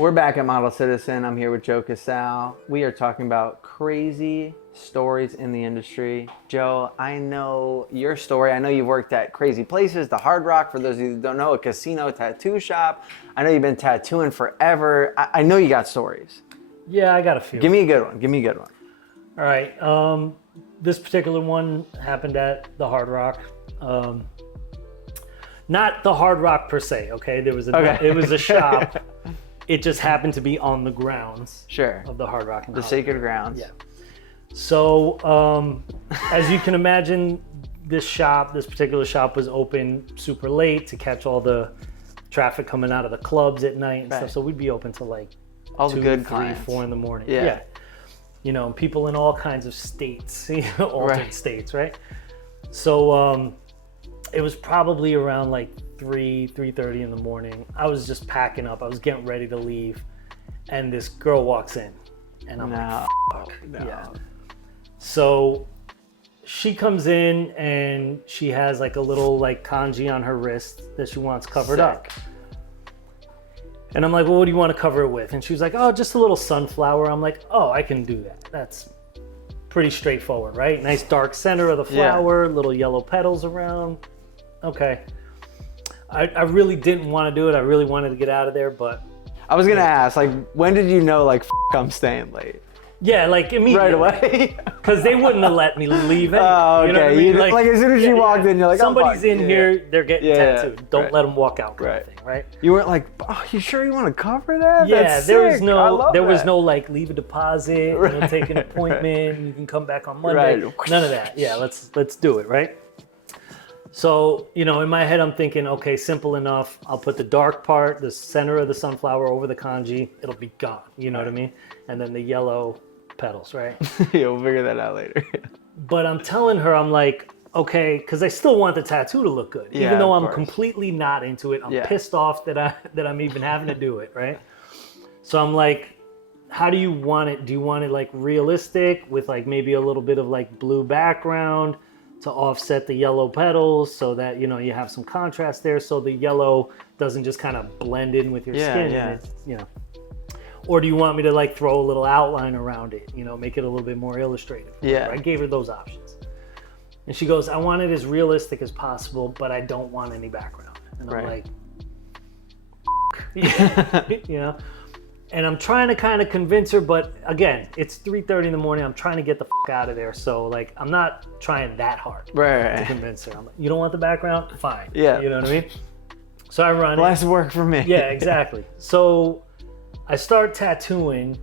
We're back at Model Citizen. I'm here with Joe Casal. We are talking about crazy stories in the industry. Joe, I know your story. I know you've worked at crazy places, the Hard Rock, for those of you who don't know, a casino tattoo shop. I know you've been tattooing forever. I know you got stories. Yeah, I got a few. Give me a good one. All right. This particular one happened at the Hard Rock. Not the Hard Rock per se, okay? It was a shop. It just happened to be on the grounds of the Hard Rock. The sacred grounds. Yeah. So, as you can imagine, this particular shop was open super late to catch all the traffic coming out of the clubs at night and stuff. So we'd be open till like all 2, the good 3, clients. 4 in the morning. Yeah. You know, people in all kinds of states, alternate states, right? So, it was probably around like 3:30 in the morning. I was just packing up. I was getting ready to leave, and this girl walks in, and I'm like, "Fuck!" No. Yeah. So she comes in, and she has like a little like kanji on her wrist that she wants covered up. And I'm like, "Well, what do you want to cover it with?" And she was like, "Oh, just a little sunflower." I'm like, "Oh, I can do that. That's pretty straightforward, right? Nice dark center of the flower, little yellow petals around." Okay. I really didn't want to do it. I really wanted to get out of there, but... I was going to ask, like, when did you know, like, I'm staying late? Yeah, like, immediately. Right away? Because they wouldn't have let me leave anyway. Oh, okay. You know what I mean? Like as soon as you walked in, you're like, somebody's in here, they're getting tattooed. Don't right. let them walk out kind of thing, right? You weren't like, oh, you sure you want to cover that? Yeah, That's there sick. was no like, leave a deposit, take an appointment, you can come back on Monday. Right. None of that. Yeah, let's do it, right? So, you know, in my head, I'm thinking, okay, simple enough. I'll put the dark part, the center of the sunflower over the kanji. It'll be gone. You know what I mean? And then the yellow petals, right? Yeah, we'll figure that out later. But I'm telling her, I'm like, okay, because I still want the tattoo to look good. Even though I'm completely not into it. I'm pissed off that I'm even having to do it, right? So I'm like, how do you want it? Do you want it like realistic with like maybe a little bit of like blue background to offset the yellow petals so that, you know, you have some contrast there so the yellow doesn't just kind of blend in with your skin. And it's, you know. Or do you want me to like throw a little outline around it, you know, make it a little bit more illustrative? Yeah. I gave her those options. And she goes, I want it as realistic as possible, but I don't want any background. And I'm like, you know? And I'm trying to kind of convince her, but again, it's 3:30 in the morning. I'm trying to get the out of there. So like, I'm not trying that hard to convince her. I'm like, you don't want the background? Fine. Yeah. You know what I mean? So I run less work for me. Yeah, exactly. So I start tattooing,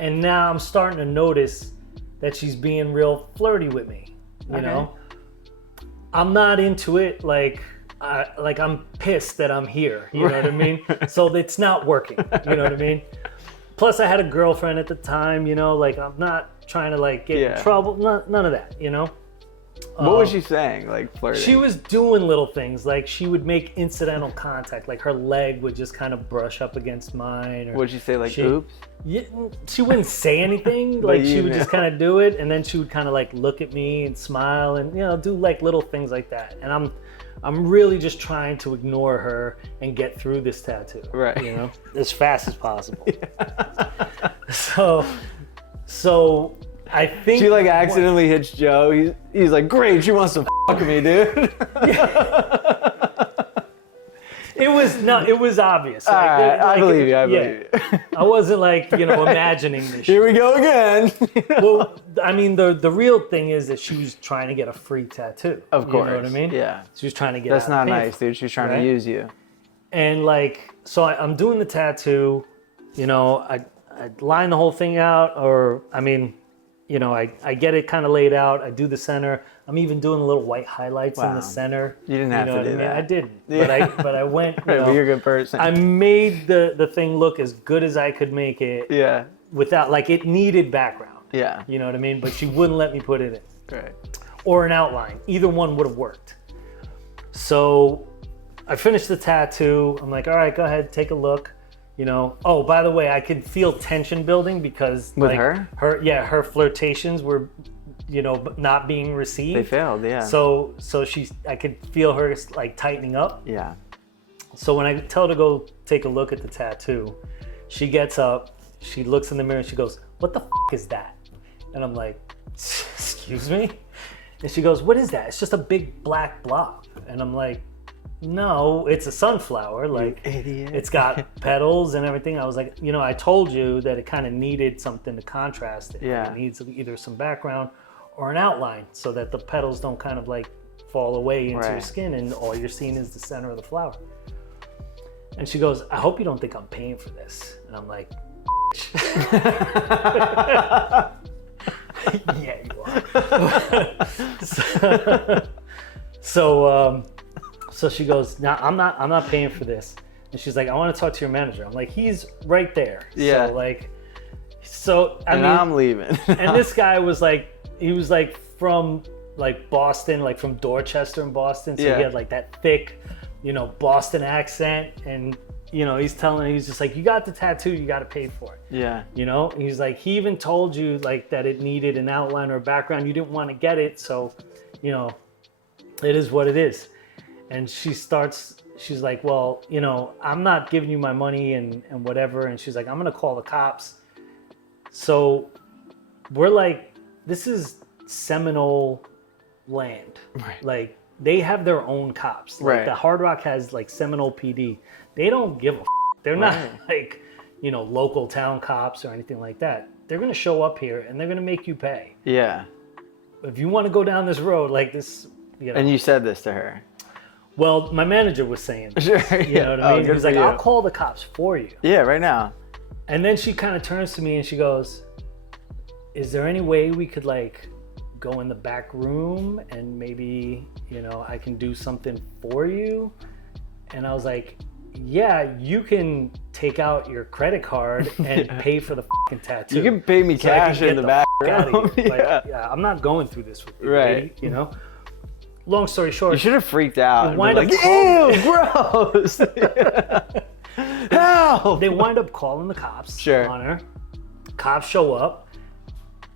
and now I'm starting to notice that she's being real flirty with me. You know? I'm not into it. Like I'm pissed that I'm here, you know what I mean? So it's not working, you know what I mean? Plus I had a girlfriend at the time, you know, like I'm not trying to like get in trouble, none of that, you know? What was she saying, like flirting? She was doing little things, like she would make incidental contact, like her leg would just kind of brush up against mine. Or would she say like, oops? Yeah, she wouldn't say anything, like she would just kind of do it, and then she would kind of like look at me and smile and, you know, do like little things like that. And I'm really just trying to ignore her and get through this tattoo, you know, as fast as possible. So I think she like accidentally hits Joe. He's like, great, she wants to fuck me, dude. It was obvious. Like, I believe you. I wasn't like, you know, imagining this. Here we go again. Well, I mean, the real thing is that she was trying to get a free tattoo. Of course. You know what I mean? Yeah. She was trying to get That's out not of nice, dude. She's trying to use you. And like, so I'm doing the tattoo, you know, I line the whole thing out, or I mean, you know, I get it kind of laid out. I do the center. I'm even doing little white highlights in the center. You didn't have to do that. I didn't, but I went. You know, but you're a good person. I made the thing look as good as I could make it. Yeah. Without, like, it needed background. Yeah. You know what I mean? But she wouldn't let me put it in. Right. Or an outline. Either one would have worked. So I finished the tattoo. I'm like, all right, go ahead, take a look. You know, oh, by the way, I could feel tension building because with like, her flirtations were, you know, not being received. They failed, yeah. So I could feel her like tightening up. Yeah. So when I tell her to go take a look at the tattoo, She gets up, she looks in the mirror and she goes, "What the is that?" And I'm like, "Excuse me?" And she goes, "What is that?" "It's just a big black blob." And I'm like, "No, it's a sunflower. Like, you idiot. It's got petals and everything." I was like, I told you that it kind of needed something to contrast it. Yeah. It needs either some background or an outline so that the petals don't kind of like fall away into your skin and all you're seeing is the center of the flower. And she goes, "I hope you don't think I'm paying for this." And I'm like, "Yeah, you are." So she goes, "No, I'm not paying for this." And she's like, "I want to talk to your manager." I'm like, "He's right there." Yeah. I mean, I'm leaving. And this guy was like, he was like from like Boston, like from Dorchester in Boston. So he had like that thick, Boston accent. And, he's just like, "You got the tattoo, you got to pay for it." Yeah. And he's like, he even told you like that it needed an outline or a background. You didn't want to get it. So, it is what it is. And she's like, "Well, I'm not giving you my money and whatever." And she's like, "I'm going to call the cops." So we're like, this is Seminole land. Right. Like, they have their own cops. Like, the Hard Rock has like Seminole PD. They don't give a f. They're not like, local town cops or anything like that. They're going to show up here and they're going to make you pay. Yeah. If you want to go down this road like this, And you said this to her. Well, my manager was saying this, Sure. You know what I mean? He was like, "I'll call the cops for you." Yeah, right now. And then she kind of turns to me and she goes, "Is there any way we could like go in the back room and maybe, I can do something for you?" And I was like, "Yeah, you can take out your credit card and pay for the fucking tattoo. You can pay me cash in the back room." Yeah, I'm not going through this with you, lady, Long story short, You should have freaked out. And wind been like, up "Ew, gross." Help! they wind up calling the cops on her. Cops show up,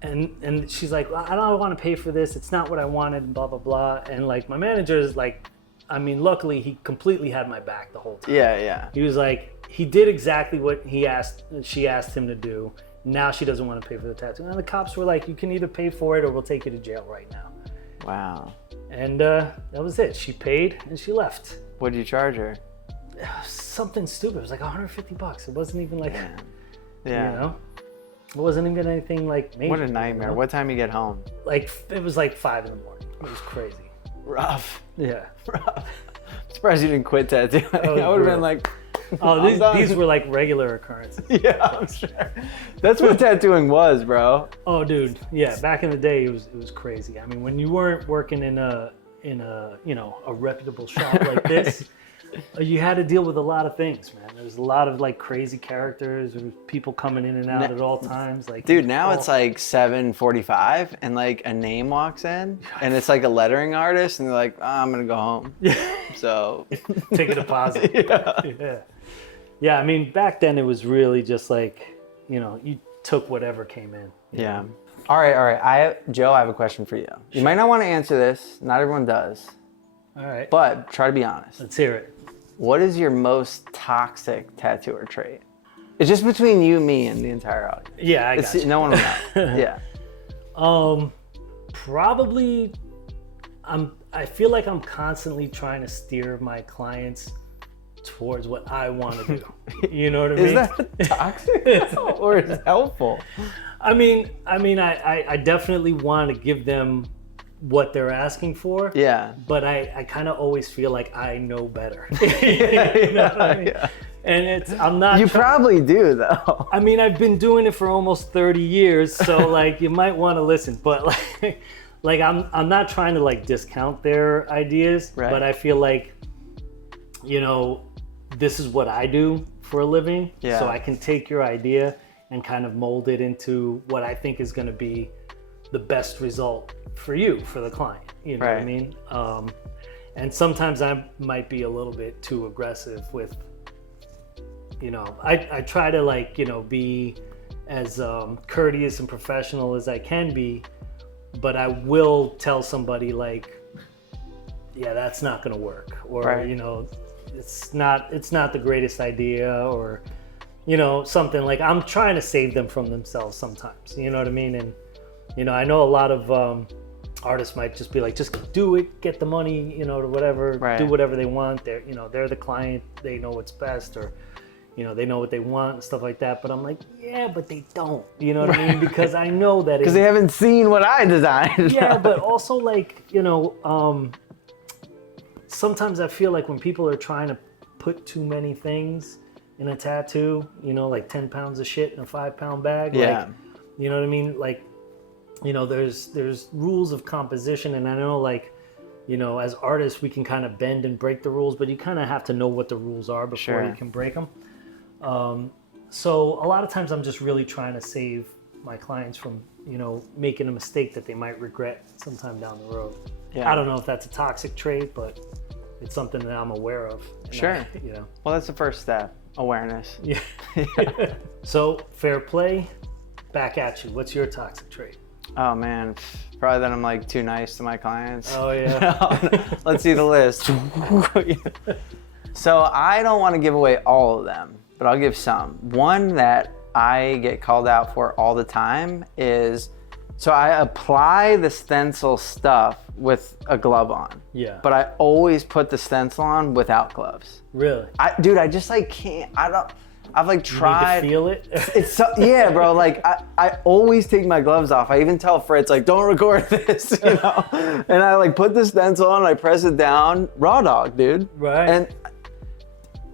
and she's like, "Well, I don't want to pay for this. It's not what I wanted," and blah blah blah. And like my manager is like, I mean, luckily he completely had my back the whole time. Yeah. He was like, he did exactly what she asked him to do. Now she doesn't want to pay for the tattoo. And the cops were like, "You can either pay for it or we'll take you to jail right now." Wow. And that was it. She paid and she left. What did you charge her? Something stupid. It was like $150. It wasn't even like, Yeah. It wasn't even anything like major. What a nightmare. What time you get home? Like, it was like 5 a.m. It was crazy. Rough. Yeah. Rough. I'm surprised you didn't quit tattooing. I would have been like, these were like regular occurrences. Yeah, I'm sure. That's what tattooing was, bro. Oh, dude. Yeah, back in the day, it was crazy. I mean, when you weren't working in a a reputable shop like this, you had to deal with a lot of things, man. There's a lot of like crazy characters, or people coming in and out at all times. Like, dude, now it's like 7:45, and like a name walks in, and it's like a lettering artist, and they're like, "Oh, I'm gonna go home." So take a deposit. Yeah. I mean, back then it was really just like, you took whatever came in. Yeah. All right. Joe, I have a question for you. You might not want to answer this. Not everyone does. All right. But try to be honest. Let's hear it. What is your most toxic tattooer trait? It's just between you, me, and the entire audience. Yeah, I got you. No one will know. Yeah. Probably, I feel like I'm constantly trying to steer my clients towards what I want to do. You know what I mean? Is that toxic or is it helpful? I mean, I definitely want to give them what they're asking for. Yeah. But I kind of always feel like I know better. You know what I mean? Yeah. And I'm not. You probably do though. I mean, I've been doing it for almost 30 years, so like you might want to listen. But like I'm not trying to like discount their ideas, right. But I feel like, this is what I do for a living. Yeah. So I can take your idea and kind of mold it into what I think is going to be the best result for you, for the client. You know right. what I mean? And sometimes I might be a little bit too aggressive with, I try to like, be as courteous and professional as I can be, but I will tell somebody like, yeah, that's not going to work. Or, right. it's not the greatest idea, or, something like I'm trying to save them from themselves sometimes. You know what I mean? And I know a lot of artists might just be like, just do it, get the money, or whatever, do whatever they want. They're the client, they know what's best, or they know what they want and stuff like that. But I'm like, yeah, but they don't. You know what I mean? Because I know that because they haven't seen what I designed. Yeah, but also like sometimes I feel like when people are trying to put too many things in a tattoo, like 10 pounds of shit in a 5-pound bag. Yeah. Like, you know what I mean? Like, there's rules of composition, and I know like, as artists we can kind of bend and break the rules, but you kind of have to know what the rules are before you can break them. So a lot of times I'm just really trying to save my clients from, making a mistake that they might regret sometime down the road. Yeah. I don't know if that's a toxic trait, but it's something that I'm aware of. Sure. Well, that's the first step, awareness. Yeah. Yeah. So fair play, back at you. What's your toxic trait? Oh man, probably that I'm like too nice to my clients. Oh yeah. Let's see the list. So I don't want to give away all of them, but I'll give some. One that I get called out for all the time is, so I apply the stencil stuff with a glove on. Yeah. But I always put the stencil on without gloves. Really? Dude, I just like can't. I've like tried. You need to feel it? It's so, yeah, bro. Like I always take my gloves off. I even tell Fritz like, don't record this, And I like put the stencil on, I press it down, raw dog, dude. Right. And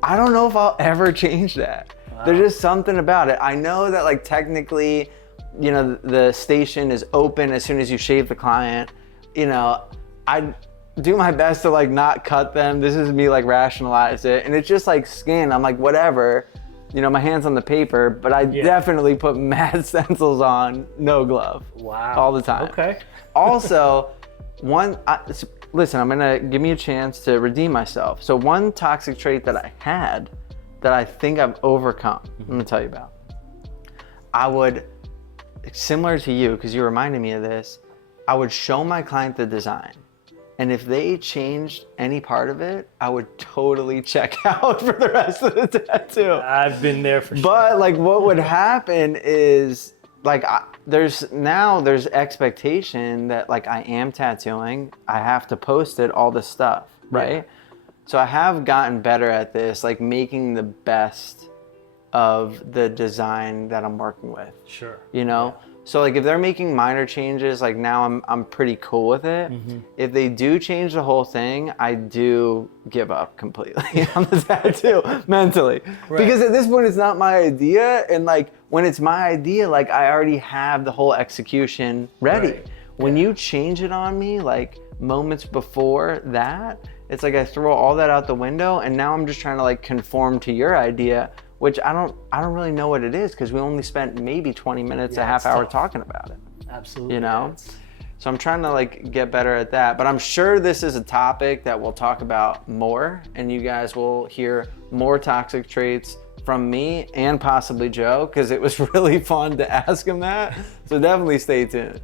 I don't know if I'll ever change that. Wow. There's just something about it. I know that like technically, the station is open as soon as you shave the client. I do my best to like not cut them. This is me like rationalize it, and it's just like skin. I'm like whatever. My hand's on the paper, but I definitely put mad stencils on, no glove. Wow. All the time. Okay. Also, listen, give me a chance to redeem myself. So one toxic trait that I had that I think I've overcome, I'm gonna tell you about. I would, similar to you, because you reminded me of this, I would show my client the design. And if they changed any part of it, I would totally check out for the rest of the tattoo. I've been there for sure. But like what would happen is like there's expectation that like I am tattooing. I have to post it, all this stuff, right? Yeah. So I have gotten better at this, like making the best of the design that I'm working with. Sure. Yeah. So like if they're making minor changes, like now I'm pretty cool with it. Mm-hmm. If they do change the whole thing, I do give up completely on the tattoo mentally. Right. Because at this point it's not my idea, and like when it's my idea, like I already have the whole execution ready. Right. When you change it on me like moments before that, it's like I throw all that out the window, and now I'm just trying to like conform to your idea, which I don't really know what it is, because we only spent maybe 20 minutes, a half hour talking about it. Absolutely. So I'm trying to like get better at that, but I'm sure this is a topic that we'll talk about more, and you guys will hear more toxic traits from me and possibly Joe, because it was really fun to ask him that. So definitely stay tuned.